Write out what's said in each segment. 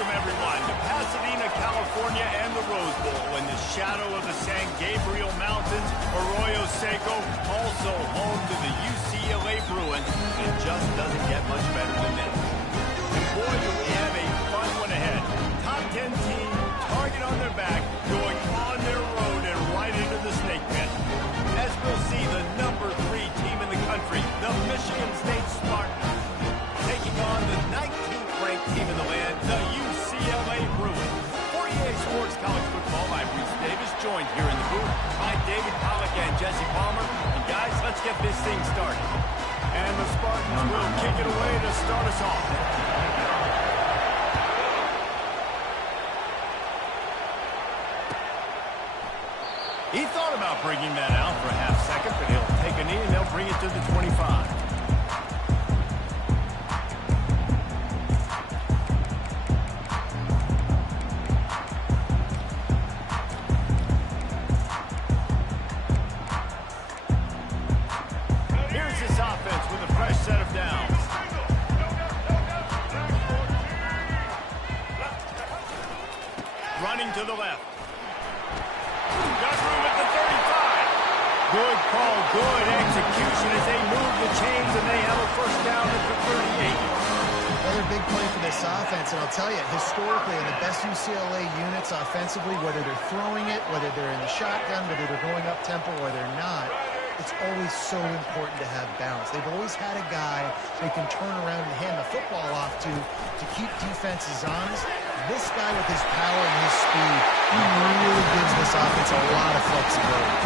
welcome everyone to Pasadena, California and the Rose Bowl in the shadow of the San Gabriel Mountains. Arroyo Seco, also home to the UCLA Bruins. It just doesn't get much better than this. And boy, do we have a fun one ahead. Top 10 team, target on their back, going on their road and right into the snake pit. As we'll see, the number 3 team in the country, the Michigan State Spartans, taking on the 19th ranked team in the land, the UCLA Bruins. For EA Sports College Football, I'm Reese Davis, joined here in the booth by David Pollack and Jesse Palmer. And guys, let's get this thing started. And the Spartans will kick it away to start us off. He thought about bringing that out for a half second, but he'll take a knee and they'll bring it to the 25. Running to the left. Got room at the 35. Good call, good execution as they move the chains and they have a first down at the 38. Another big play for this offense, and I'll tell you, historically, in the best UCLA units offensively, whether they're throwing it, whether they're in the shotgun, whether they're going up tempo or they're not, it's always so important to have balance. They've always had a guy they can turn around and hand the football off to keep defenses honest. This guy with his power and his speed, he really gives this offense a lot of flexibility.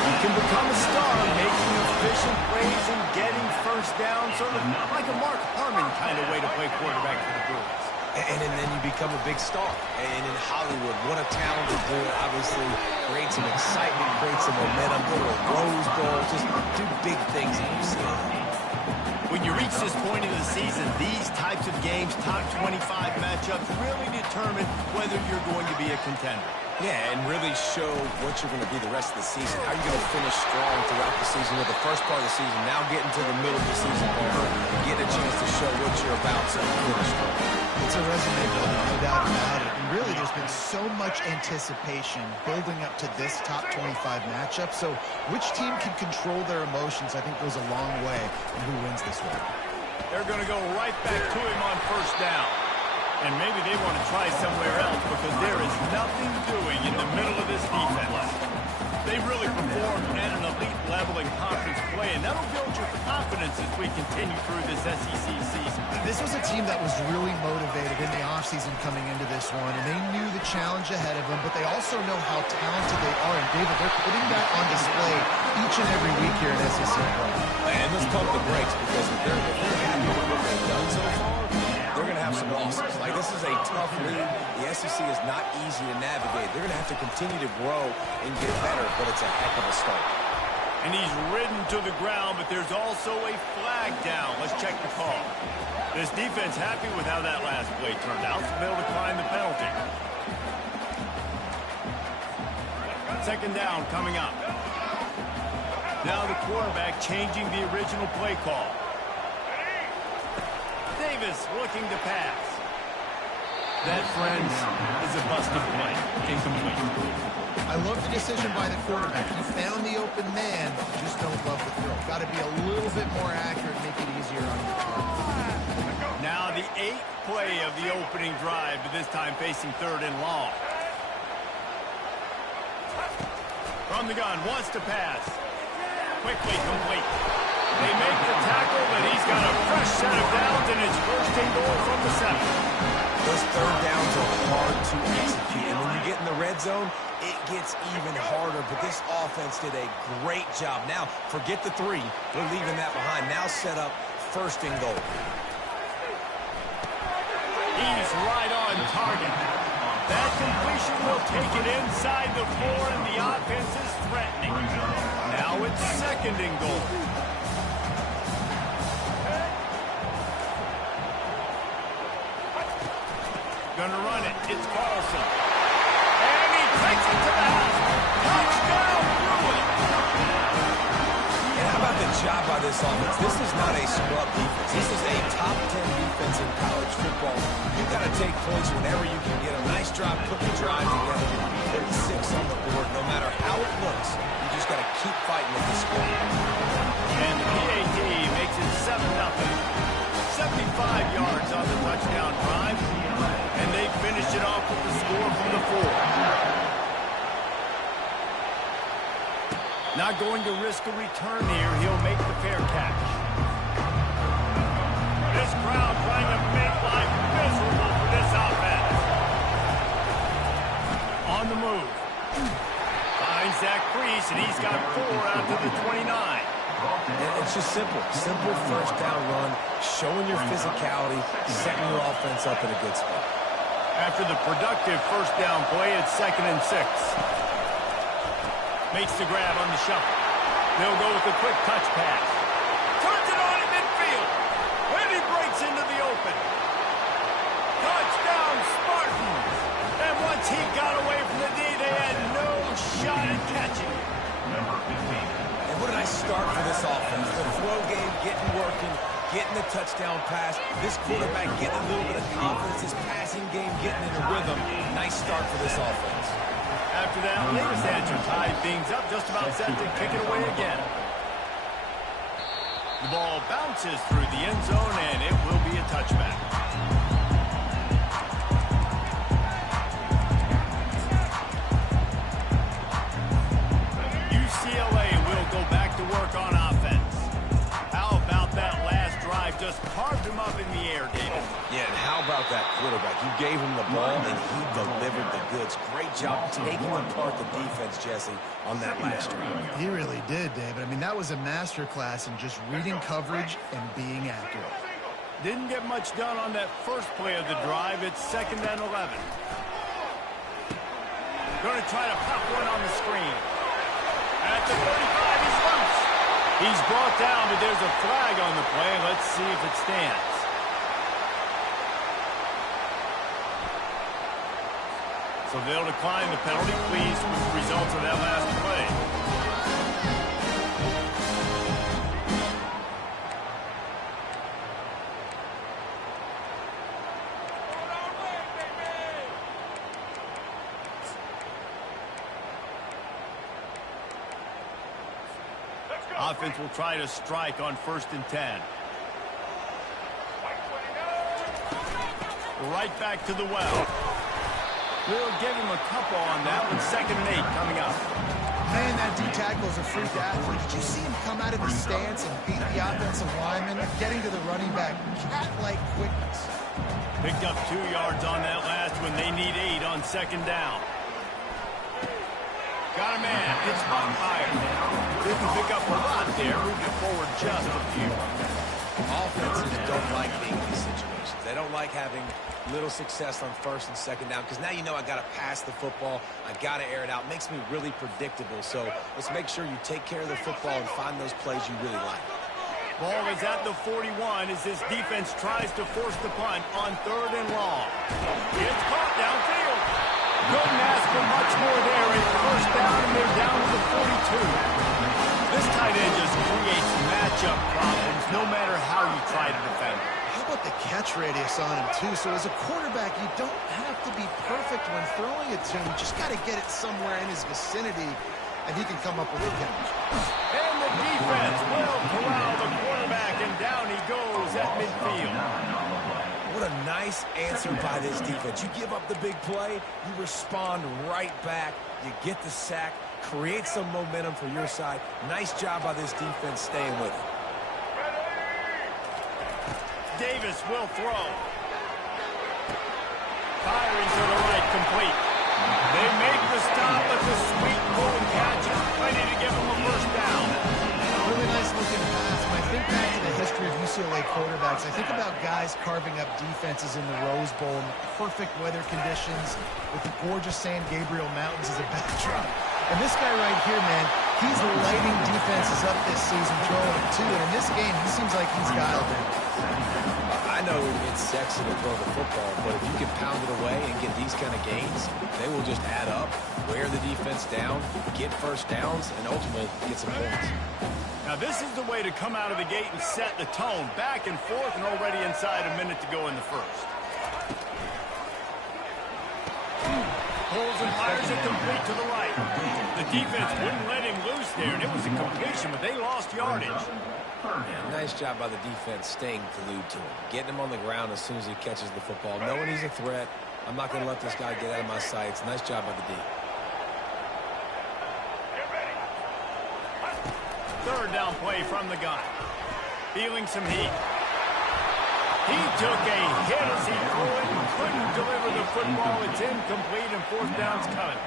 You can become a star making efficient plays and getting first down, sort of like a Mark Harmon kind of way to play quarterback for the Bruins. And then you become a big star. And in Hollywood, what a talented dude. Obviously, create some excitement, create some momentum, go to a Rose Bowl, just do big things in UCLA. When you reach this point in the season, these types of games, top 25 matchups, really determine whether you're going to be a contender. Yeah, and really show what you're going to be the rest of the season. How are you going to finish strong throughout the season with the first part of the season, now getting to the middle of the season, getting a chance to show what you're about so you finish strong. It's a resume builder, no doubt about it. And really, there's been so much anticipation building up to this top 25 matchup. So which team can control their emotions, I think, goes a long way in who wins this one. They're going to go right back to him on first down. And maybe they want to try somewhere else because there is nothing doing in the middle of this defense. They really performed at an elite level in conference play, and that'll build your confidence as we continue through this SEC season. This was a team that was really motivated in the offseason coming into this one, and they knew the challenge ahead of them, but they also know how talented they are. And, David, they're putting that on display each and every week here in SEC play. And let's pump the brakes because if they're happy with what they've done so far, they're going to have some losses. Like, this is a tough league. The SEC is not easy to navigate. They're going to have to continue to grow and get better, but it's a heck of a start. And he's ridden to the ground, but there's also a flag down. Let's check the call. This defense happy with how that last play turned out, so they'll decline the penalty. Second down coming up. Now the quarterback changing the original play call. Davis looking to pass. That, friends, is a busted play. Incomplete. I love the decision by the quarterback. He found the open man, just don't love the throw. Got to be a little bit more accurate, make it easier on your target. Now the 8th play of the opening drive, but this time facing third and long. From the gun, wants to pass. Quickly complete. They make the tackle, but he's got a fresh set of downs, and it's first and goal from the 7. Those third downs are hard to execute, and when you get in the red zone, it gets even harder, but this offense did a great job. Now, forget the 3. We're leaving that behind. Now set up first and goal. He's right on target. That completion will take it inside the 4, and the offense is threatening. Now it's second and goal. Gonna run it. It's Carlson. And he takes it to the house. Touchdown, Bruins. And how about the job by this this offense. This is not a scrub defense. This is a top 10 defense in college football. You've got to take points whenever you can get a nice drive, put the drive together. 36 on the board. No matter how it looks, you just got to keep fighting with this score. And the PAT makes it 7-0. 75 yards on the touchdown drive. And they finish it off with the score from the 4. Not going to risk a return here. He'll make the fair catch. This crowd trying to make life miserable for this offense. On the move. Finds that crease, and he's got 4 out to the 29. It's just simple. Simple first down run, showing your physicality, setting your offense up in a good spot. After the productive first down play, it's 2nd and 6. Makes the grab on the shuffle. They'll go with a quick touch pass. Turns it on in midfield. And he breaks into the open. Touchdown, Spartans. And once he got away from the D, they had no shot at catching. And what a nice start for this offense. The throw game getting working, getting the touchdown pass. This quarterback getting a little bit of confidence. This passing game getting in a rhythm. Nice start for this offense. After that latest answer tied things up, just about set to kick it away again. The ball bounces through the end zone, and it will be a touchback. UCLA will go back to work on offense. How about that last drive? Just carved him up in the air, David. Yeah, and how about that quarterback? You gave him the ball, and he delivered the goods. Great job taking apart the defense, Jesse, on that last drive. He really did, David. I mean, that was a masterclass in just reading coverage and being accurate. Didn't get much done on that first play of the drive. It's 2nd and 11. Going to try to pop one on the screen. At the 35, he's loose. He's brought down, but there's a flag on the play. Let's see if it stands. So they'll decline the penalty, pleased with the results of that last play. Offense will try to strike on 1st and 10. Right back to the well. We'll give him a couple on that with 2nd and 8 coming up. Man, that D-tackle is a freak athlete. Did you see him come out of his stance and beat the offensive lineman, getting to the running back? Cat-like quickness. Picked up 2 yards on that last one. They need 8 on 2nd down. Got a man. It's on fire. Didn't pick up a lot there. Moved it forward just a few. Offenses don't like being in these situations. They don't like having little success on 1st and 2nd down because now you know I got to pass the football. I got to air it out. Makes me really predictable. So let's make sure you take care of the football and find those plays you really like. Ball is at the 41 as this defense tries to force the punt on 3rd and long. It's caught downfield. Couldn't ask for much more there. It's 1st down, and they're down to the 42. This tight end just creates matchup problems no matter how you try to defend him. How about the catch radius on him, too? So as a quarterback, you don't have to be perfect when throwing it to him. You just got to get it somewhere in his vicinity, and he can come up with a catch. And the defense will corral the quarterback, and down he goes at midfield. What a nice answer by this defense. You give up the big play, you respond right back, you get the sack, create some momentum for your side. Nice job by this defense staying with it. Davis will throw. Firing to the right, complete. They make the stop, but the sweet golden catch is plenty to give them a 1st down. Really nice looking pass. When I think back to the history of UCLA quarterbacks, I think about guys carving up defenses in the Rose Bowl in perfect weather conditions with the gorgeous San Gabriel Mountains as a backdrop. And this guy right here, man, he's lighting defenses up this season, throwing them too. And in this game, he seems like he's dialed in. I know it's sexy to throw the football, but if you can pound it away and get these kind of gains, they will just add up, wear the defense down, get 1st downs, and ultimately get some points. Now, this is the way to come out of the gate and set the tone. Back and forth and already inside a minute to go in the first. Pulls and fires it complete to the right. The defense wouldn't let him loose there, and it was a completion, but they lost yardage. Yeah, nice job by the defense staying glued to him. Getting him on the ground as soon as he catches the football. Knowing he's a threat. I'm not going to let this guy get out of my sights. Nice job by the D. Third down play from the gun. Feeling some heat. He took a hit as he threw it and couldn't deliver the football. It's incomplete and fourth down's coming.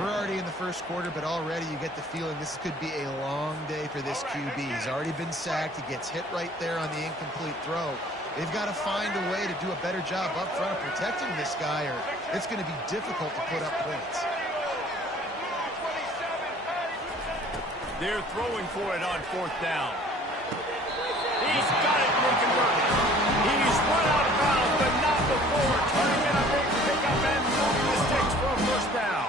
We're already in the first quarter, but already you get the feeling this could be a long day for this QB. He's already been sacked. He gets hit right there on the incomplete throw. They've got to find a way to do a better job up front of protecting this guy, or it's going to be difficult to put up points. They're throwing for it on fourth down. He's got it for conversion. He's run out of bounds, but not before. Turning in a big pickup and moving the sticks for a first down.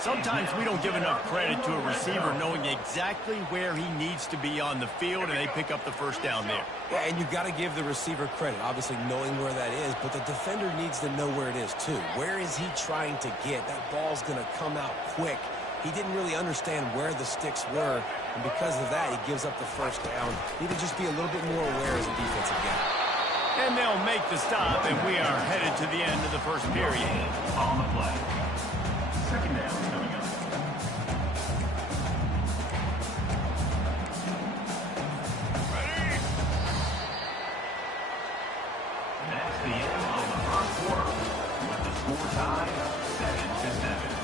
Sometimes we don't give enough credit to a receiver knowing exactly where he needs to be on the field, and they pick up the first down there. Yeah, and you've got to give the receiver credit, obviously knowing where that is, but the defender needs to know where it is too. Where is he trying to get? That ball's going to come out quick. He didn't really understand where the sticks were, and because of that, he gives up the first down. Need to just be a little bit more aware as a defensive guy. And they'll make the stop, and we are headed to the end of the first period. On the play. Second down coming up. Ready? That's the end of the first quarter, with the score tied 7-7.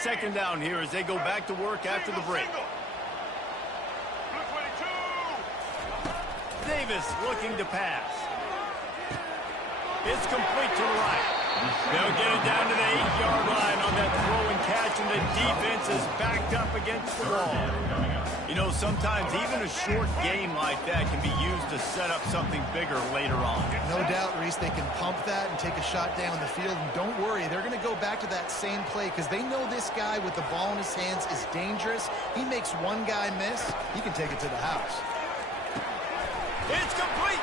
Second down here as they go back to work after the break. Davis looking to pass. It's complete to the right. They'll get it down to the 8-yard line on that throw and catch, and the defense is backed up against the wall. You know, sometimes even a short game like that can be used to set up something bigger later on. No doubt, Reese, they can pump that and take a shot down the field. And don't worry, they're going to go back to that same play because they know this guy with the ball in his hands is dangerous. He makes one guy miss, he can take it to the house. It's complete.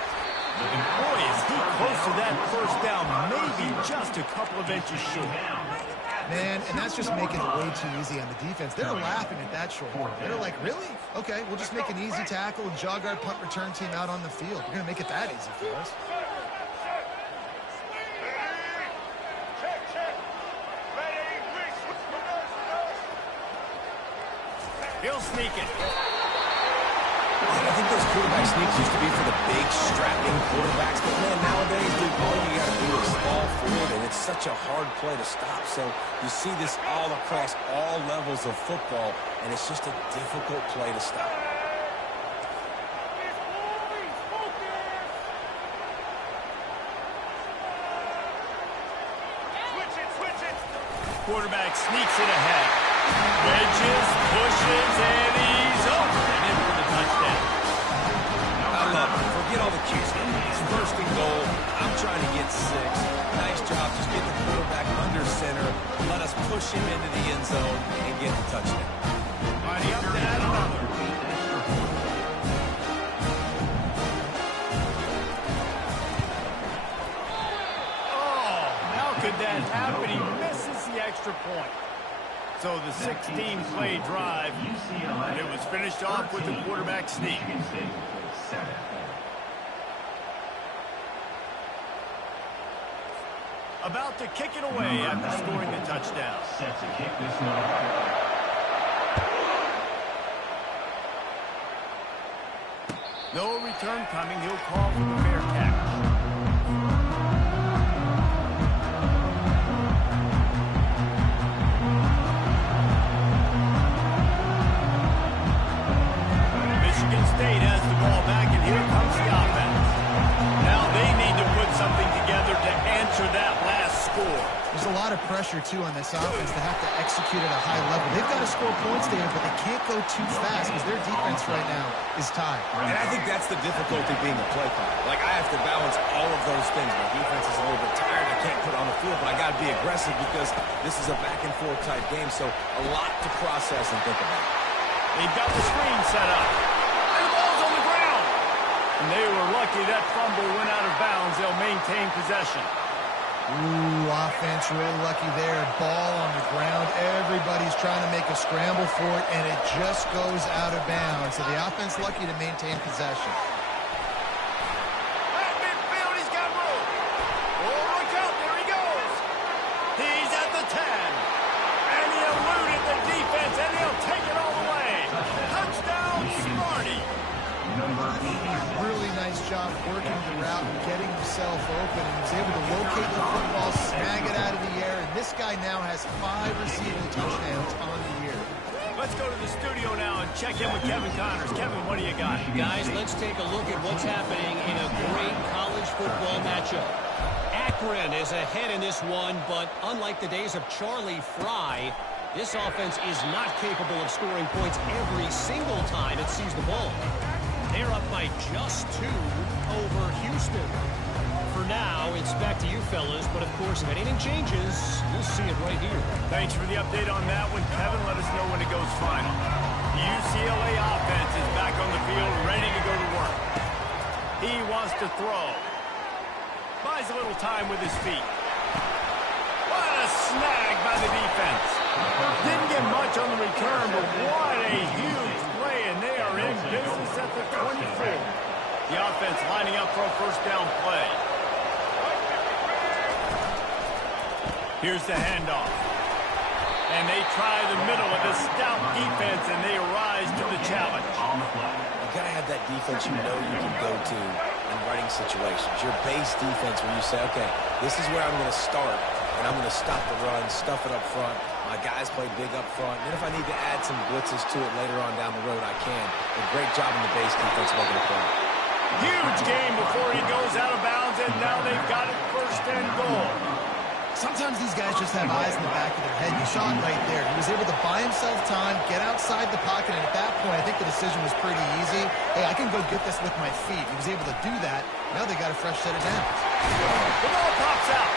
Boy, is he close to that first down, maybe just a couple of inches short. Man, and that's just making it way too easy on the defense. They're laughing at that short throw. They're like, really? Okay, we'll just make an easy tackle and jog our punt return team out on the field. We're going to make it that easy for us. He'll sneak it. I think those quarterback sneaks used to be for the big, strapping quarterbacks, but man, nowadays, dude, all you got to do is fall forward, and it's such a hard play to stop. So you see this all across all levels of football, and it's just a difficult play to stop. Quarterback sneaks it ahead. Wedges, pushes, and he's over and in for the touchdown. I love it. Forget all the cute stuff. It's first and goal. I'm trying to get 6. Nice job. Just get the quarterback under center. Let us push him into the end zone and get the touchdown. All right, up to add another. Oh, how could that happen? He misses the extra point. So the 16-play drive, and it was finished off with a quarterback sneak. About to kick it away after scoring the touchdown. Set to kick this one. No return coming. He'll call for the fair catch. Michigan State has the ball back, and here comes the offense. Now they need to put something together to answer that last score. There's a lot of pressure, too, on this offense to have to execute at a high level. They've got to score points, David, but they can't go too fast because their defense right now is tied. And I think that's the difficulty being a play caller. Like, I have to balance all of those things. My defense is a little bit tired. I can't put it on the field, but I got to be aggressive because this is a back-and-forth type game, so a lot to process and think about. They've got the screen set up. And the ball's on the ground. And they were lucky that fumble went out of bounds. They'll maintain possession. Ooh, offense really lucky there. Ball on the ground. Everybody's trying to make a scramble for it, and it just goes out of bounds. So the offense lucky to maintain possession. At midfield, he's got room. Oh, look out, there he goes. He's at the 10. And he eluded the defense, and he'll take it all the way. Touchdown, Smarty. Really nice job working the route and getting himself open. He was able to locate the football, snag it out of the air, and this guy now has 5 receiving touchdowns on the year. Let's go to the studio now and check in with Kevin Connors. Kevin, what do you got? Guys, let's take a look at what's happening in a great college football matchup. Akron is ahead in this one, but unlike the days of Charlie Fry, this offense is not capable of scoring points every single time it sees the ball. They're up by just 2 over Houston. For now, it's back to you fellas, but of course, if anything changes, you'll see it right here. Thanks for the update on that one, Kevin. Let us know when it goes final. The UCLA offense is back on the field, ready to go to work. He wants to throw. Buys a little time with his feet. What a snag by the defense. Didn't get much on the return, but what a huge play, and they are in business at the 24. The offense lining up for a first down play. Here's the handoff. And they try the middle of the stout defense, and they rise to the challenge. You got to have that defense you know you can go to in running situations. Your base defense when you say, okay, this is where I'm going to start, and I'm going to stop the run, stuff it up front. My guys play big up front. And then if I need to add some blitzes to it later on down the road, I can. A great job in the base defense making a play. Huge game before he goes out of bounds, and now they've got it first and goal. Sometimes these guys just have eyes in the back of their head. You saw it right there. He was able to buy himself time, get outside the pocket, and at that point, I think the decision was pretty easy. Hey, I can go get this with my feet. He was able to do that. Now they got a fresh set of downs. The ball pops out.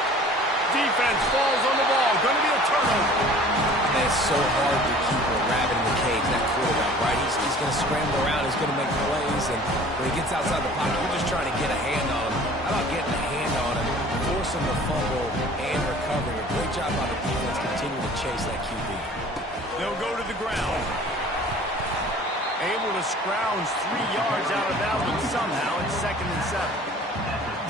Defense falls on the ball. Going to be a turnover. And it's so hard to keep a rabbit in the cage, that quarterback, right? He's going to scramble around. He's going to make plays. And when he gets outside the pocket, you're just trying to get a hand on him. How about getting a hand on him, forcing the fumble, and recovering? A great job by the defense continuing to chase that QB. They'll go to the ground. Able to scrounge 3 yards out of that one somehow. It's 2nd and 7.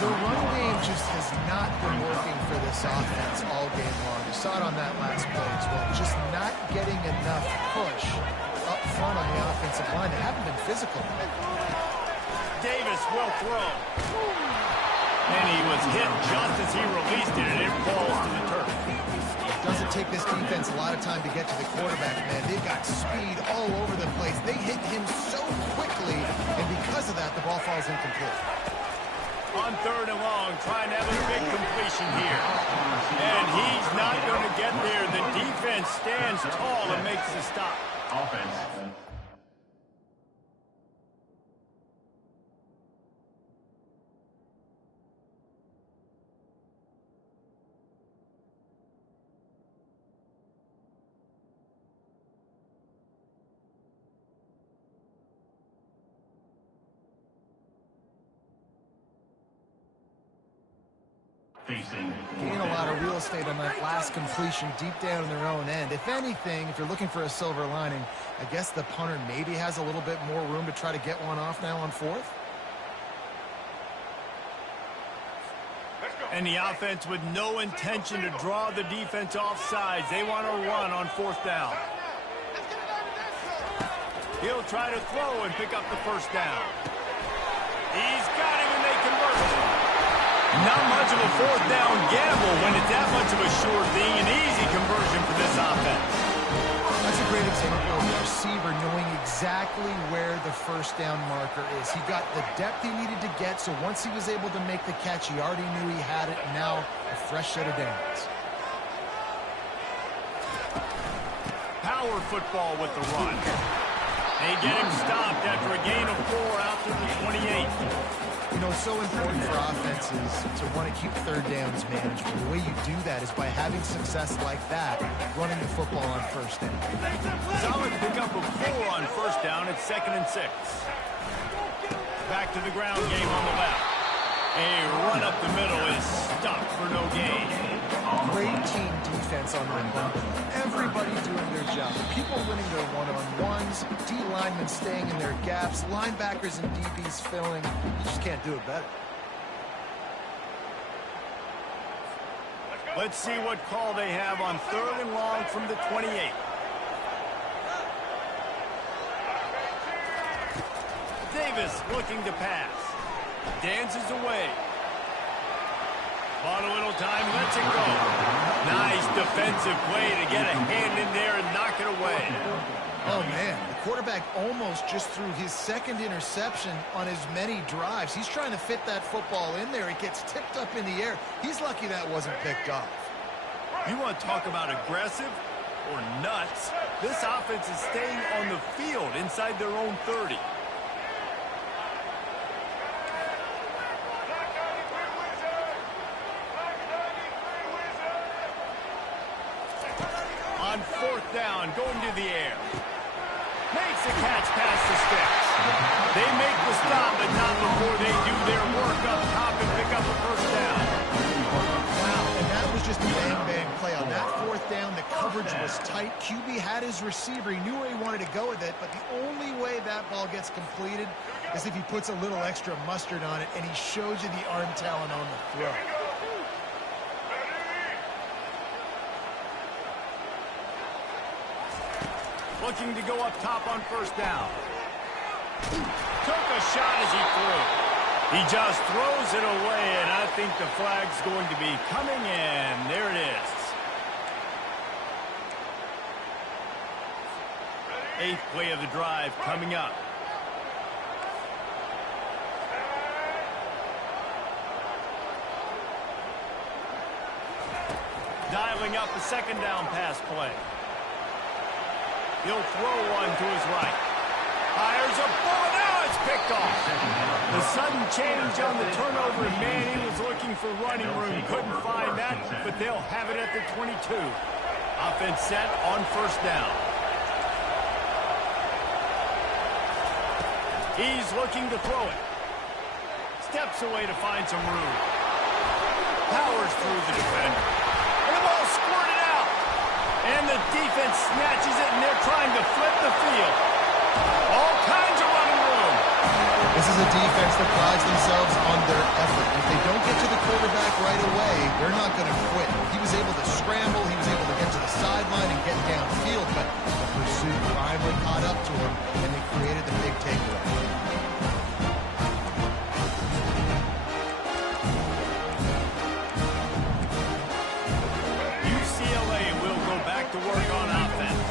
The run game just has not been working for this offense all game long. You saw it on that last play as well. Just not getting enough push up front on the offensive line. They haven't been physical. Davis will throw. And he was hit just as he released it, and it falls to the turf. It doesn't take this defense a lot of time to get to the quarterback, man. They've got speed all over the place. They hit him so quickly, and because of that, the ball falls incomplete. On 3rd and long, trying to have a big completion here. And he's not going to get there. The defense stands tall and makes the stop. Offense. Gain a lot of real estate on that last completion deep down in their own end. If anything, if you're looking for a silver lining, I guess the punter maybe has a little bit more room to try to get one off now on 4th. And the offense with no intention to draw the defense off sides. They want to run on 4th down. He'll try to throw and pick up the first down. He's got him, and they convert. Not much of a 4th down gamble when it's that much of a sure thing. An easy conversion for this offense. That's a great example of the receiver knowing exactly where the first down marker is. He got the depth he needed to get, so once he was able to make the catch, he already knew he had it. Now a fresh set of downs. power football with the run. They get him stopped after a gain of 4 out to the 28. You know, it's so important for offenses to want to keep third downs manageable. The way you do that is by having success like that, running the football on first down. Solid pickup of 4 on first down. It's 2nd and 6. Back to the ground game on the left. A run up the middle is stopped for no gain. Great team defense on that run. Everybody doing their job. People winning their one-on-ones, D linemen staying in their gaps, linebackers and DBs filling. You just can't do it better. Let's see what call they have on 3rd and long from the 28. Davis looking to pass. Dances away. Bought a little time, lets it go. Nice defensive play to get a hand in there and knock it away. Oh, man, the quarterback almost just threw his 2nd interception on as many drives. He's trying to fit that football in there. It gets tipped up in the air. He's lucky that wasn't picked off. You want to talk about aggressive or nuts? This offense is staying on the field inside their own 30. On 4th down, going to the air. Makes the catch past the sticks. They make the stop, but not before they do their work up top and pick up a first down. Wow, and that was just a bang-bang play. On that 4th down, the coverage was tight. QB had his receiver. He knew where he wanted to go with it, but the only way that ball gets completed is if he puts a little extra mustard on it, and he shows you the arm talent on the throw. Looking to go up top on first down. Took a shot as he threw. He just throws it away, and I think the flag's going to be coming in. There it is. 8th play of the drive coming up. Dialing up a 2nd down pass play. He'll throw one to his right. Fires a ball. Now it's picked off. The sudden change on the turnover, and man, he was looking for running room. Couldn't find that, but they'll have it at the 22. Offense set on first down. He's looking to throw it. Steps away to find some room. Powers through the defender. And the ball squirted out. And the defense snatches it, and they're trying to flip the field. All kinds of running room. This is a defense that prides themselves on their effort. If they don't get to the quarterback right away, they're not going to quit. He was able to scramble. He was able to get to the sideline and get downfield, but the pursuit finally caught up to him, and they created the big takeaway. To work on offense.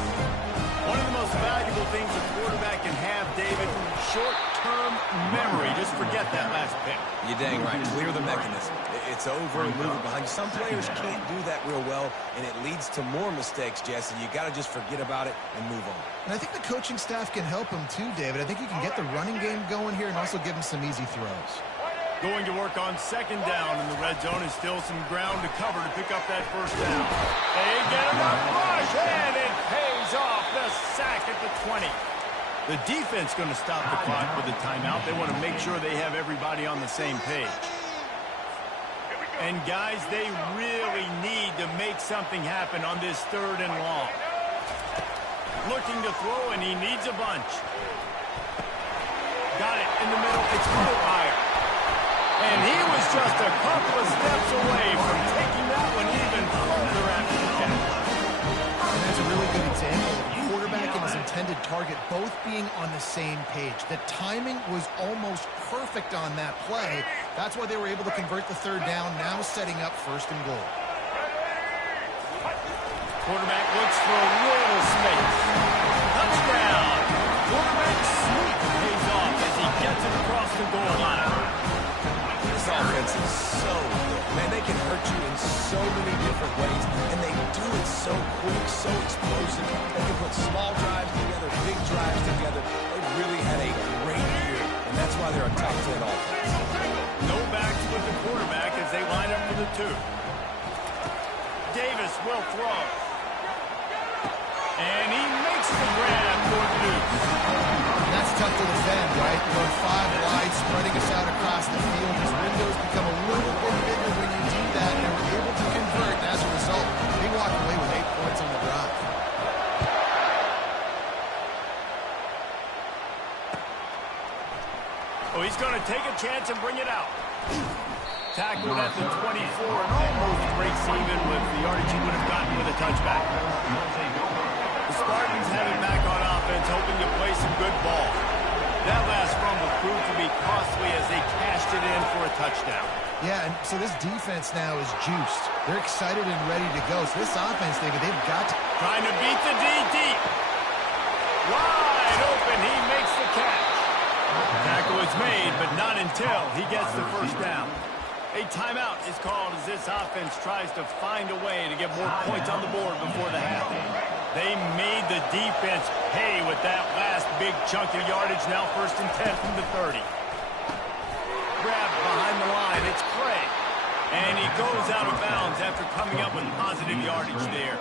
One of the most valuable things a quarterback can have, David, short-term memory. Just forget that last pick. You're dang right. Clear the mechanism. It's over and move it behind you. Some players can't do that real well, and it leads to more mistakes, Jesse. You got to just forget about it and move on. And I think the coaching staff can help him too, David. I think you can get the running game going here and also give him some easy throws. Going to work on 2nd down in the red zone, and still some ground to cover to pick up that first down. They get him up, rush, and it pays off. The sack at the 20. The defense going to stop the clock with a timeout. They want to make sure they have everybody on the same page. And guys, they really need to make something happen on this 3rd and long. Looking to throw, and he needs a bunch. Got it in the middle. It's Fire. And he was just a couple of steps away from taking that one even further after the catch. And that's a really good example of the quarterback and his intended target both being on the same page. The timing was almost perfect on that play. That's why they were able to convert the 3rd down, now setting up 1st and goal. Quarterback looks for a little space. Touchdown! Quarterback sneak pays off as he gets it across the goal line. This offense is so good. Man, they can hurt you in so many different ways, and they do it so quick, so explosive. They can put they're a top 10 offense. No backs with the quarterback as they line up for the 2. Davis will throw. And he makes the grab for the deuce. That's tough to defend, right? Going 5 wide, spreading us out across the field. His windows become a little bit bigger when you do that, and we're able to convert. And as a result, they walk away with 8 points on the drive. Oh, he's going to take a chance and bring it out. Tackled at the 24 and almost breaks even with the yardage he would have gotten with a touchback. The Spartans have it back on offense, hoping to play some good ball. That last fumble proved to be costly as they cashed it in for a touchdown. Yeah, and so this defense now is juiced. They're excited and ready to go. So this offense, David, they've got to... Trying to beat the D deep. Wide open, he makes the catch. Tackle is made, but not until he gets the first down. A timeout is called as this offense tries to find a way to get more points on the board before the half. They made the defense pay with that last big chunk of yardage. Now 1st and 10 from the 30. Grabbed behind the line. It's Craig. And he goes out of bounds after coming up with positive yardage there.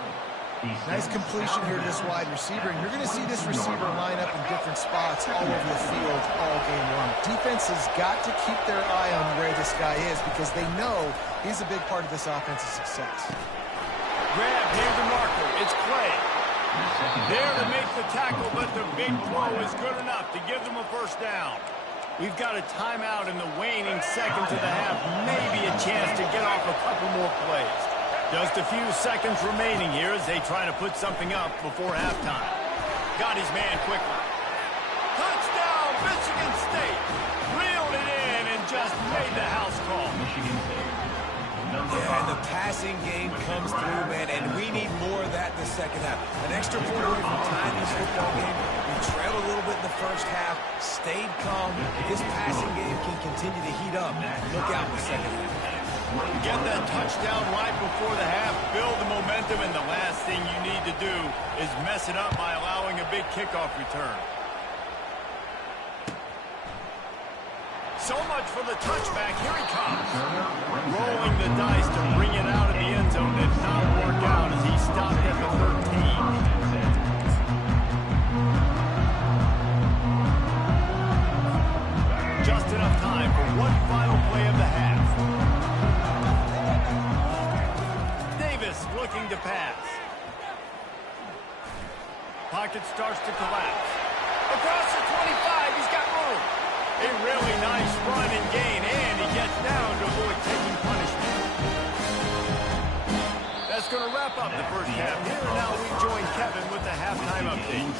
Nice completion here to this wide receiver, and you're going to see this receiver line up in different spots all over the field all game long. Defense has got to keep their eye on where this guy is because they know he's a big part of this offensive success. Grab near the marker. It's Clay. There to make the tackle, but the big throw is good enough to give them a first down. We've got a timeout in the waning seconds of the half. Maybe a chance to get off a couple more plays. Just a few seconds remaining here as they try to put something up before halftime. Got his man quickly. Touchdown, Michigan State. Reeled it in and just made the house call. Yeah, and the passing game comes through, man, and we need more of that in the second half. An extra point away from tying this football game. We trailed a little bit in the first half, stayed calm. This passing game can continue to heat up. Look out in the second half. Get that touchdown right before the half, build the momentum, and the last thing you need to do is mess it up by allowing a big kickoff return. So much for the touchback. Here he comes. Rolling the dice to bring it out of the end zone did not work out as he stopped at the 13. Just enough time for one final play of the half. Looking to pass. Pocket starts to collapse. Across the 25, he's got room. A really nice run and gain, and he gets down to avoid taking punishment. That's going to wrap up the first half. Here now we join Kevin with the halftime update.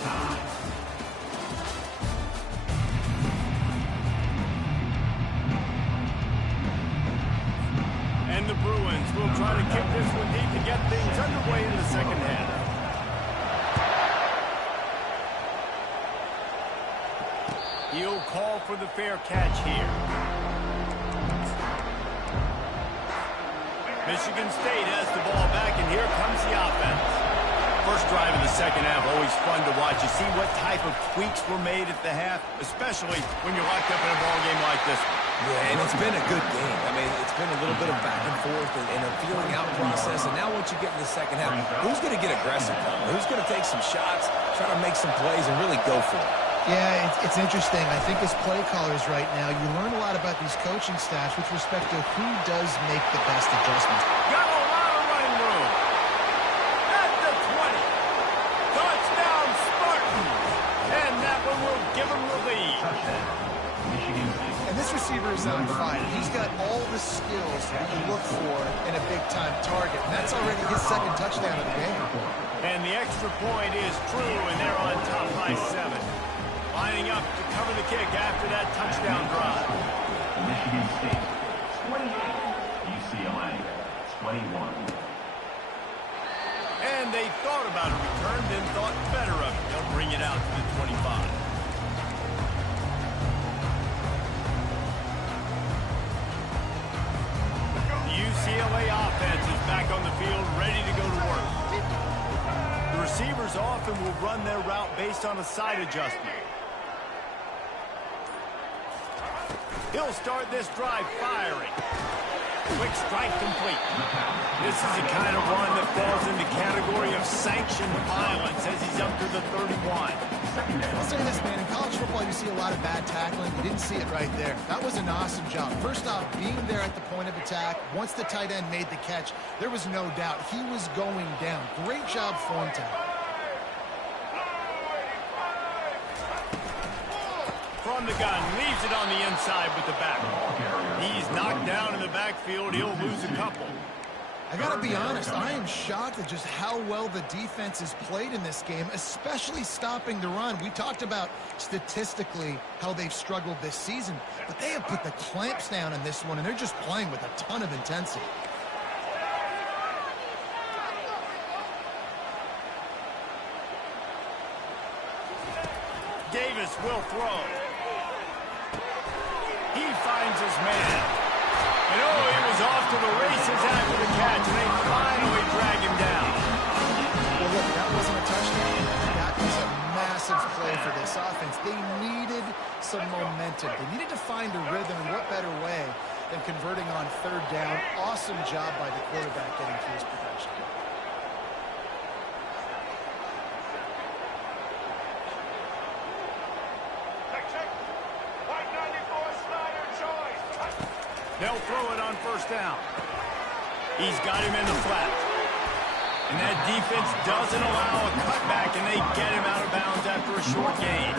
And the Bruins will try to kick this one deep to get things underway in the second half. He'll call for the fair catch here. Michigan State has the ball back, and here comes the offense. First drive of the second half, always fun to watch. You see what type of tweaks were made at the half, especially when you're locked up in a ball game like this one. Yeah, and it's been a good game. I mean, it's been a little bit of back and forth and a feeling out process. And now once you get in the second half, who's going to get aggressive? Who's going to take some shots, try to make some plays, and really go for it? Yeah, it's interesting. I think as play callers right now, you learn a lot about these coaching staffs with respect to who does make the best adjustments. Got a lot of running room. At the 20. Touchdown, Spartans. And that one will give them the lead. And this receiver is on fire. He's got all the skills that you look for in a big-time target. And that's already his second touchdown of the game. And the extra point is true, and they're on top by 7. Lining up to cover the kick after that touchdown drive. Michigan State, 28. UCLA, 21. And they thought about a return, then thought better of it. They'll bring it out to the 25. The UCLA offense is back on the field, ready to go to work. The receivers often will run their route based on a side adjustment. He'll start this drive firing. Quick strike complete. This is the kind of run that falls in the category of sanctioned violence as he's up to the 31. I'll say this, man. In college football, you see a lot of bad tackling. You didn't see it right there. That was an awesome job. First off, being there at the point of attack. Once the tight end made the catch, there was no doubt he was going down. Great job form tackle. From the gun, leaves it on the inside with the back. He's knocked down in the backfield. He'll lose a couple. I gotta be honest, I am shocked at just how well the defense has played in this game, especially stopping the run. We talked about statistically how they've struggled this season, but they have put the clamps down in this one, and they're just playing with a ton of intensity. Davis will throw. He finds his man. And oh, he was off to the races after the catch, and they finally drag him down. Well, look, that wasn't a touchdown. That was a massive play for this offense. They needed some momentum. They needed to find a rhythm, and what better way than converting on third down. Awesome job by the quarterback getting through his progression. They'll throw it on first down. He's got him in the flat. And that defense doesn't allow a cutback, and they get him out of bounds after a short gain.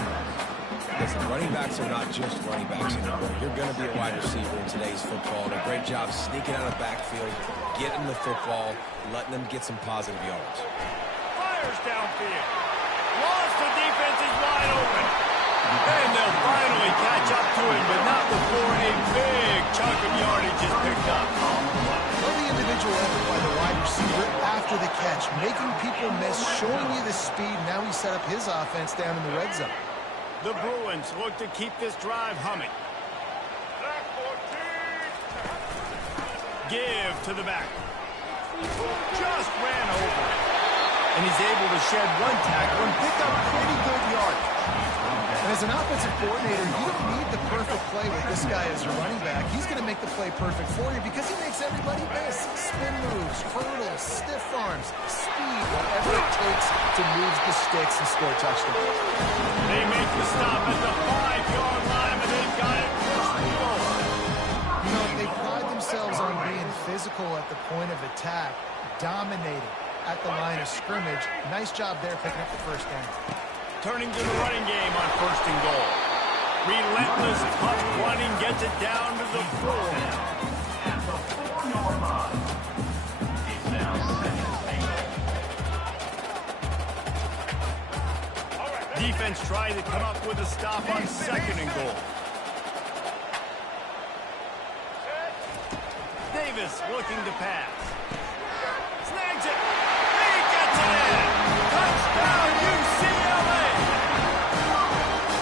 Listen, running backs are not just running backs anymore. You're going to be a wide receiver in today's football. And a great job sneaking out of the backfield, getting the football, letting them get some positive yards. Fires downfield. Lost, the defense is wide open. And they'll finally catch up to him, but not before a big chunk of yardage is picked up. Love the individual effort by the wide receiver after the catch, making people miss, showing you the speed. Now he set up his offense down in the red zone. The Bruins look to keep this drive humming. Give to the back. Just ran over it. And he's able to shed one tackle and pick up pretty good yardage. And as an offensive coordinator, you don't need the perfect play with this guy as your running back. He's going to make the play perfect for you because he makes everybody miss. Spin moves, hurdles, stiff arms, speed, whatever it takes to move the sticks and score touchdowns. They make the stop at the 5-yard line, and they've got it first and goal. You know, they pride themselves on being physical at the point of attack, dominating at the line of scrimmage. Nice job there picking up the first down. Turning to the running game on first and goal. Relentless, tough running gets it down to the 4. At the 4-yard line. It's now 7-8. Defense trying to come up with a stop on second and goal. Davis looking to pass. Snags it. He gets it in. Touchdown, UCLA.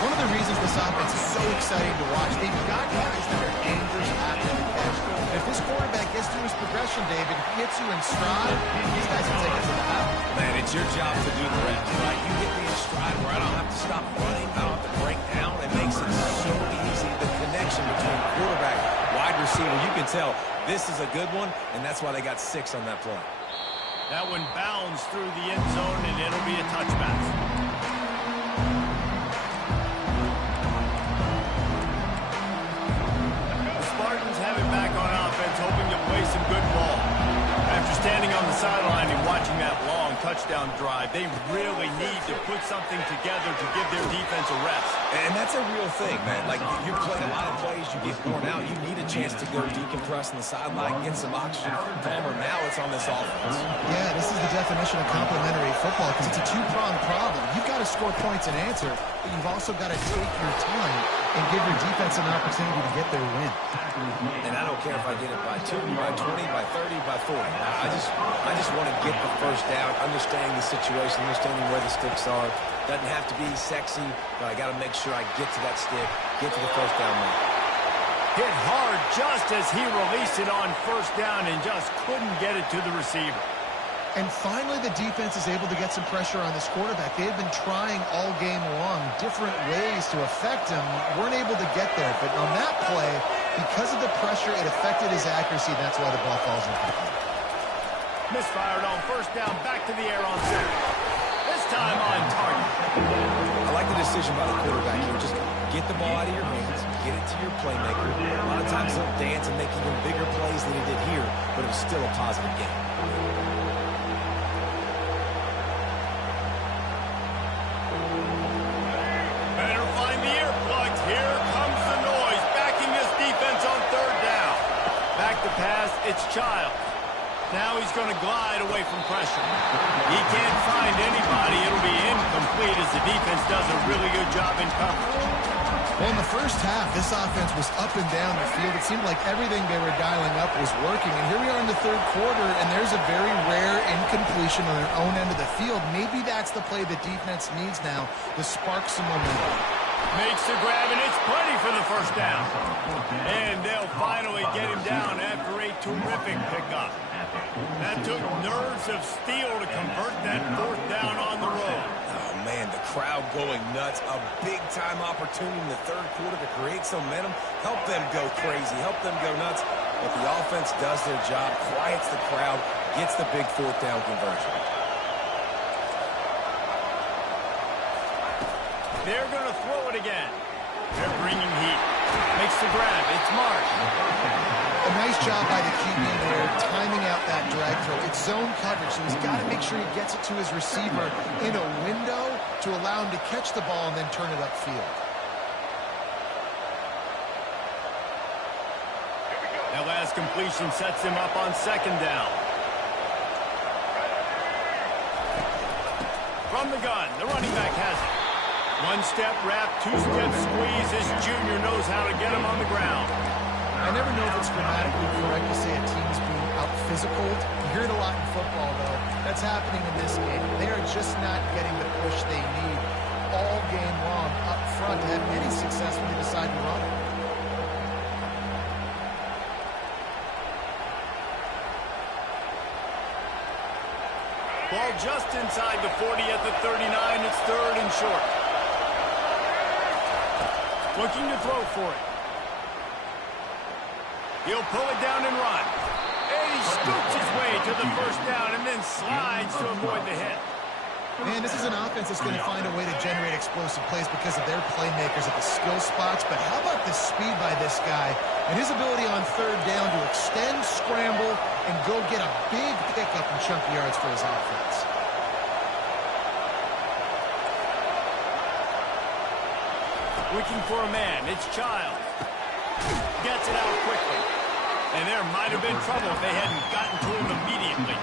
One of the reasons this offense is so exciting to watch, they've got guys that are anchors after the catch. And if this quarterback gets through his progression, David, hits you in stride, these guys will take it to the house. Man, it's your job to do the rest, right? You hit me in stride where I don't have to stop running, I don't have to break down. It makes it so easy. The connection between quarterback, wide receiver, you can tell this is a good one, and that's why they got 6 on that play. That one bounds through the end zone, and it'll be a touchback. Spartans have it back on offense, hoping to play some good ball. After standing on the sideline and watching that long touchdown drive, they really need to put something together to give their defense a rest. And that's a real thing, man. Like, you play a lot of plays, you get worn out, you need a chance to go decompress on the sideline, get some oxygen. Palmer, now it's on this offense. Yeah, this is the definition of complementary football because it's a two-pronged problem. You've got to score points and answer, but you've also got to take your time and give your defense an opportunity to get their win. And I don't care if I get it by 2, by 20, by 30, by 40. I just want to get the first down, understanding the situation, understanding where the sticks are. Doesn't have to be sexy, but I got to make sure I get to that stick, get to the first down mark. Hit hard just as he released it on first down and just couldn't get it to the receiver. And finally, the defense is able to get some pressure on this quarterback. They had been trying all game long different ways to affect him. Weren't able to get there. But on that play, because of the pressure, it affected his accuracy. That's why the ball falls incomplete. Misfired on first down, back to the air on center. This time on target. I like the decision by the quarterback here. Just get the ball out of your hands, get it to your playmaker. A lot of times he'll dance and make even bigger plays than he did here, but it was still a positive game. Better find the earplugs. Here comes the noise, backing this defense on third down. Back to pass, it's Childs. Now he's going to glide away from pressure. He can't find anybody. It'll be incomplete as the defense does a really good job in coverage. Well, in the first half, this offense was up and down the field. It seemed like everything they were dialing up was working. And here we are in the third quarter, and there's a very rare incompletion on their own end of the field. Maybe that's the play the defense needs now to spark some momentum. Makes the grab, and it's plenty for the first down. And they'll finally get him down after a terrific pickup. That took nerves of steel to convert that fourth down on the road. Oh, man, the crowd going nuts. A big-time opportunity in the third quarter to create some momentum. Help them go crazy. Help them go nuts. But the offense does their job, quiets the crowd, gets the big fourth down conversion. They're going to throw it again. They're bringing heat. Makes the grab. It's Mark. A nice job by the QB there, timing out that drag throw. It's zone coverage, so he's got to make sure he gets it to his receiver in a window to allow him to catch the ball and then turn it upfield. That last completion sets him up on second down. From the gun, the running back has it. One-step wrap, two-step squeeze. This junior knows how to get him on the ground. I never know if it's grammatically correct to say a team's being out-physical. You hear it a lot in football, though. That's happening in this game. They are just not getting the push they need all game long up front to have any success when they decide to run it. Ball just inside the 40 at the 39. It's third and short. Looking to throw for it. He'll pull it down and run. And he scoots his way to the first down and then slides to avoid the hit. Man, this is an offense that's going to find a way to generate explosive plays because of their playmakers at the skill spots. But how about the speed by this guy and his ability on third down to extend, scramble, and go get a big pickup and chunky yards for his offense. Looking for a man. It's Childs. Gets it out quickly. And there might have been trouble if they hadn't gotten to him immediately.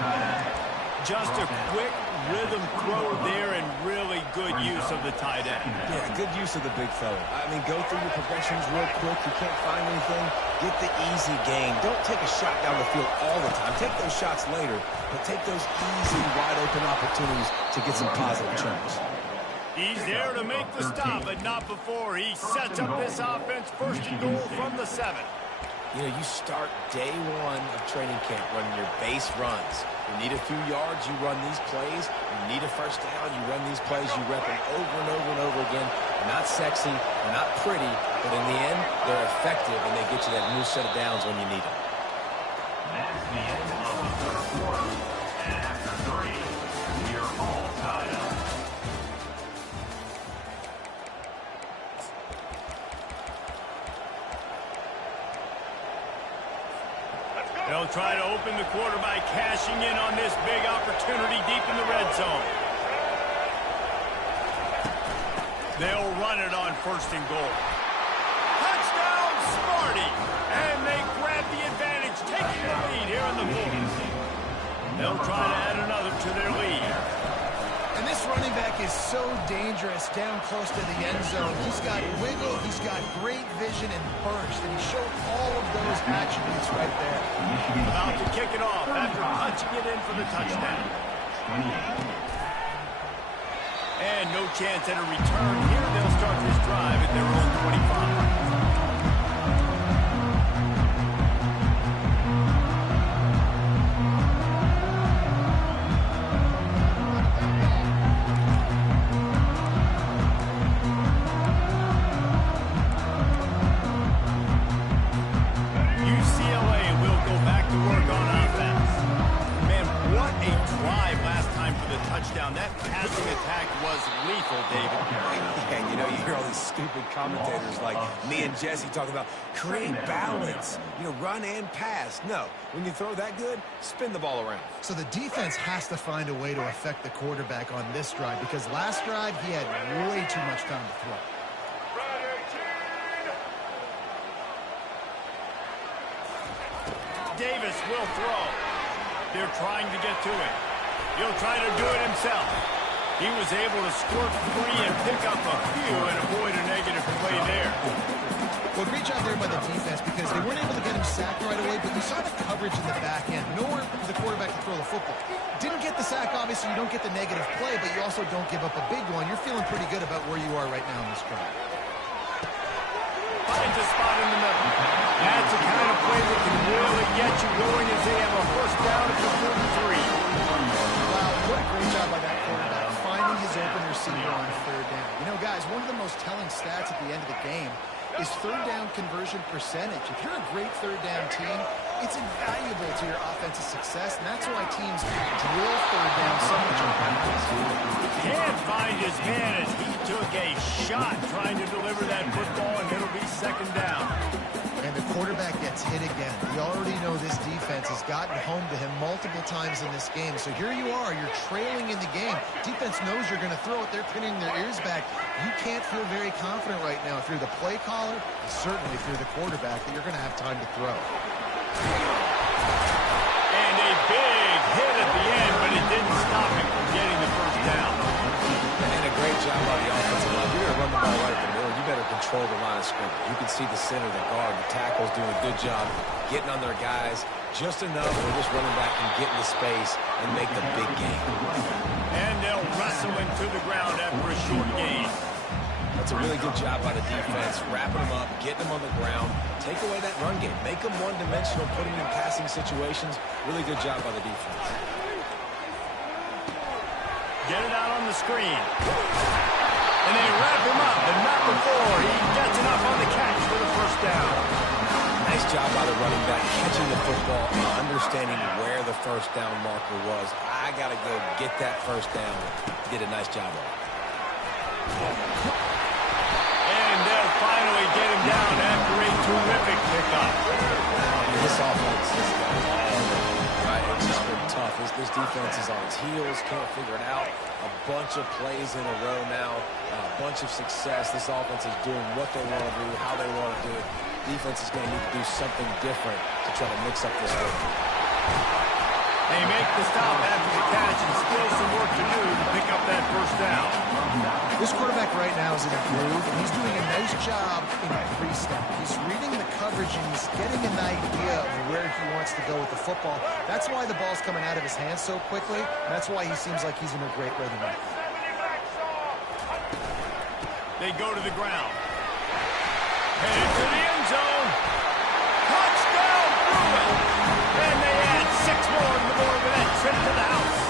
Just a quick rhythm throw there and really good use of the tight end. Yeah, good use of the big fella. I mean, go through your progressions real quick. You can't find anything. Get the easy gain. Don't take a shot down the field all the time. Take those shots later, but take those easy, wide-open opportunities to get some positive chunks. He's there to make the stop, but not before. He sets up this offense first and goal from the 7. You know, you start day one of training camp running your base runs. You need a few yards, you run these plays. You need a first down, you run these plays. You rep them over and over and over again. They're not sexy, they're not pretty, but in the end, they're effective, and they get you that new set of downs when you need them. That's the end of the third quarter. And after 3, we're all tied up. They'll try to open the quarter by cashing in on this big opportunity deep in the red zone. They'll run it on first and goal. Touchdown, Smarty! And they grab the advantage, taking the lead here in the fourth. They'll try to add another to their lead. And this running back is so dangerous down close to the end zone. He's got wiggle, he's got great vision and burst, and he showed all of those attributes right there. About to kick it off after punching it in for the touchdown. 28. And no chance at a return here. They'll start this drive at their own 25. stupid commentators like me and Jesse talking about create balance, you know, run and pass. No, when you throw that good, spin the ball around. So the defense has to find a way to affect the quarterback on this drive, because last drive he had way too much time to throw. Davis will throw. They're trying to get to it. He'll try to do it himself. He was able to squirt free and pick up a few and avoid a negative play there. Well, great job there by the defense, because they weren't able to get him sacked right away, but you saw the coverage in the back end. Nowhere for the quarterback to throw the football. Didn't get the sack, obviously. You don't get the negative play, but you also don't give up a big one. You're feeling pretty good about where you are right now in this drive. Finds a spot in the middle. That's the kind of play that can really get you going as they have a first down at the 43. Wow, what a great job by that quarterback, finding his open receiver on third down. You know, guys, one of the most telling stats at the end of the game is third down conversion percentage. If you're a great third down team, it's invaluable to your offensive success, and that's why teams drill third down so much on practice. Can't find his man as he took a shot trying to deliver that football, and it'll be second down. And the quarterback gets hit again. You already know this defense has gotten home to him multiple times in this game. So here you are, you're trailing in the game. Defense knows you're going to throw it. They're pinning their ears back. You can't feel very confident right now if you're the play caller, certainly if you're the quarterback, that you're going to have time to throw. And a big hit at the end, but it didn't stop him from getting the first down. And a great job by the offensive line. You're going to run the ball right at the middle. You better control the line of scrimmage. You can see the center, the guard, the tackles doing a good job getting on their guys just enough where this running back can get into space and make the big game. And they'll wrestle him to the ground after a short gain. That's a really good job by the defense, wrapping them up, getting them on the ground, take away that run game, make them one-dimensional, put them in passing situations. Really good job by the defense. Get it out on the screen. And they wrap him up, but not before he gets enough on the catch for the first down. Nice job by the running back, catching the football and understanding where the first down marker was. I got to go get that first down. Did a nice job of it. And they'll finally get him down after a terrific pickup. This offense has got it all right. It's just been tough. This defense is on its heels, can't figure it out. A bunch of plays in a row now, a bunch of success. This offense is doing what they want to do, how they want to do it. Defense is going to need to do something different to try to mix up this game. They make the stop after the catch and still some work to do to pick up that first down. This quarterback right now is in a groove, and he's doing a nice job in pre-snap. He's reading the coverage, and he's getting an idea of where he wants to go with the football. That's why the ball's coming out of his hands so quickly, and that's why he seems like he's in a great rhythm right now. They go to the ground. Headed to the end zone. Touchdown, Bruin! And they add 6 more to the board with that trip to the house.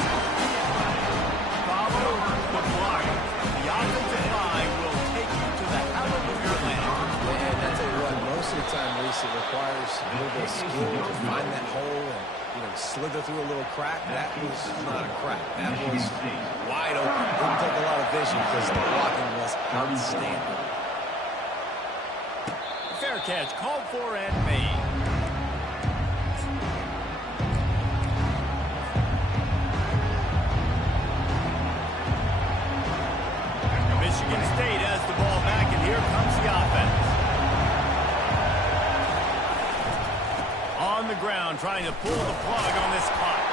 Follow the block. The offensive line will take you to the hallelujah land. And I tell you what, most of the time, Reese, it requires a little bit of skill to find that hole and, you know, slither through a little crack. That was not a crack. That was wide open. Didn't take a lot of vision because the blocking was outstanding. Fair catch called for and made. Michigan State has the ball back, and here comes the offense. On the ground, trying to pull the plug on this clock.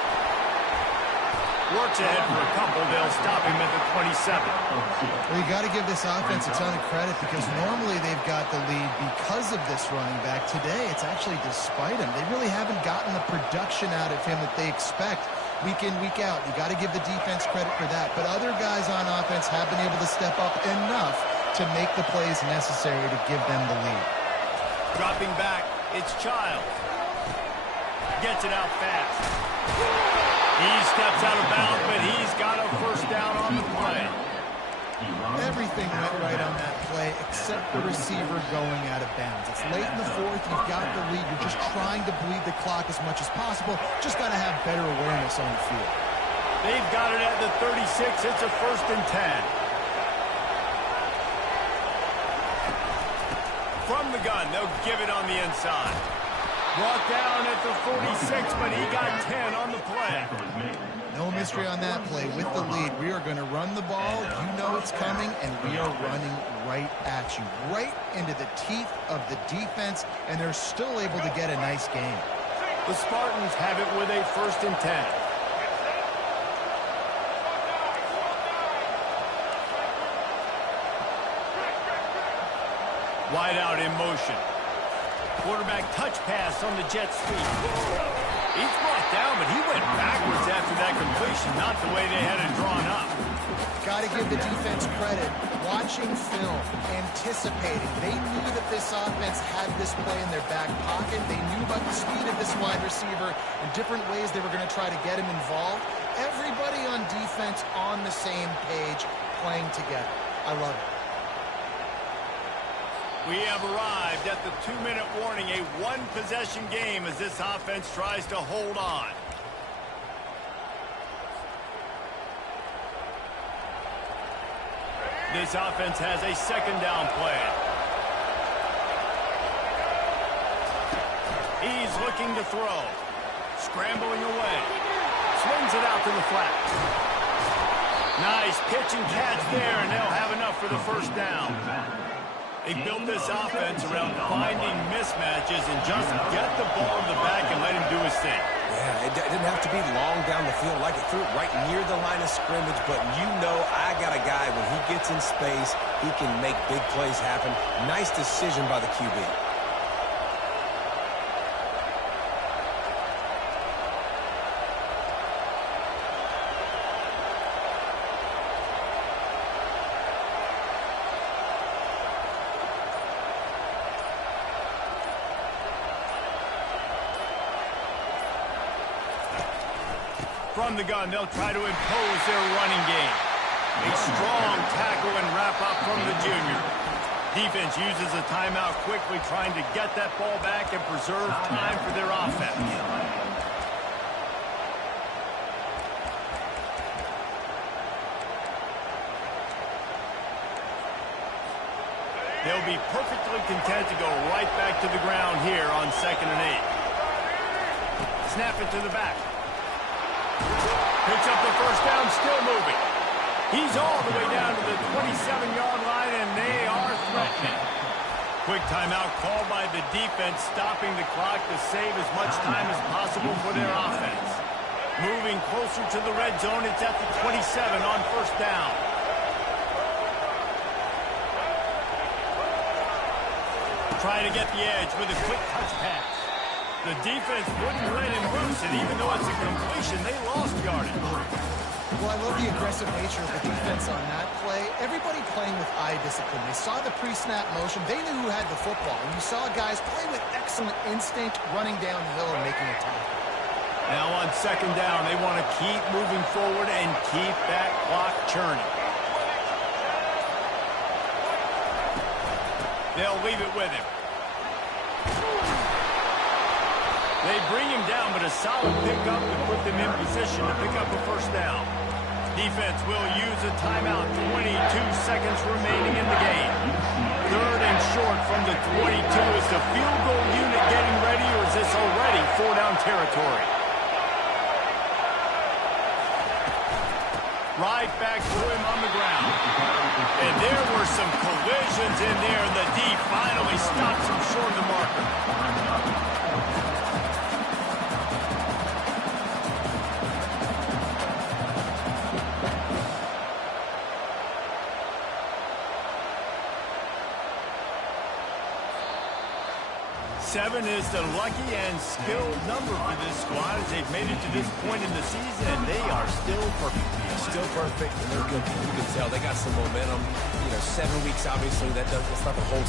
Works ahead for a couple. They'll stop him at the 27. Well, you got to give this offense a ton of credit, because normally they've got the lead because of this running back. Today, it's actually despite him. They really haven't gotten the production out of him that they expect week in, week out. You got to give the defense credit for that. But other guys on offense have been able to step up enough to make the plays necessary to give them the lead. Dropping back, it's Child. Gets it out fast. He steps out of bounds, but he's got a first down on the play. Everything went right on that play except the receiver going out of bounds. It's late in the fourth. You've got the lead. You're just trying to bleed the clock as much as possible. Just got to have better awareness on the field. They've got it at the 36. It's a 1st and 10. From the gun, they'll give it on the inside. Brought down at the 46, but he got 10 on the play. No mystery on that play. With the lead, we are going to run the ball. You know it's coming, and we are running right at you, right into the teeth of the defense, and they're still able to get a nice game. The Spartans have it with a 1st and 10. Wide out in motion. Quarterback touch pass on the jet sweep. He's brought down, but he went backwards after that completion, not the way they had it drawn up. Got to give the defense credit. Watching film, anticipating. They knew that this offense had this play in their back pocket. They knew about the speed of this wide receiver and different ways they were going to try to get him involved. Everybody on defense on the same page, playing together. I love it. We have arrived at the 2-minute warning, a one-possession game as this offense tries to hold on. This offense has a 2nd down play. He's looking to throw. Scrambling away. Swings it out to the flat. Nice pitch and catch there, and they'll have enough for the 1st down. They built this offense around finding mismatches and just get the ball in the back and let him do his thing. Yeah, it didn't have to be long down the field. Like it threw it right near the line of scrimmage, but you know I got a guy, when he gets in space, he can make big plays happen. Nice decision by the QB. From the gun, they'll try to impose their running game. A strong tackle and wrap up from the junior. Defense uses a timeout quickly, trying to get that ball back and preserve time for their offense. They'll be perfectly content to go right back to the ground here on 2nd and 8. Snap it to the back. Picks up the 1st down, still moving. He's all the way down to the 27-yard line, and they are threatening. Quick timeout called by the defense, stopping the clock to save as much time as possible for their offense. Moving closer to the red zone, it's at the 27 on 1st down. Try to get the edge with a quick touch pass. The defense wouldn't let him loose, and even though it's a completion, they lost yardage. Well, I love the aggressive nature of the defense on that play. Everybody playing with eye discipline. They saw the pre-snap motion. They knew who had the football. And you saw guys play with excellent instinct, running downhill and making a tackle. Now on 2nd down, they want to keep moving forward and keep that clock churning. They'll leave it with him. They bring him down, but a solid pickup to put them in position to pick up a 1st down. Defense will use a timeout. 22 seconds remaining in the game. 3rd and short from the 22. Is the field goal unit getting ready, or is this already 4-down territory? Right back to him on the ground. And there were some collisions in there, and the D finally stops him short of the marker. Seven is the lucky and skilled number for this squad as they've made it to this point in the season, and they are still perfect. Still perfect, and they're good. You can tell they got some momentum. You know, 7 weeks, obviously, that's not the whole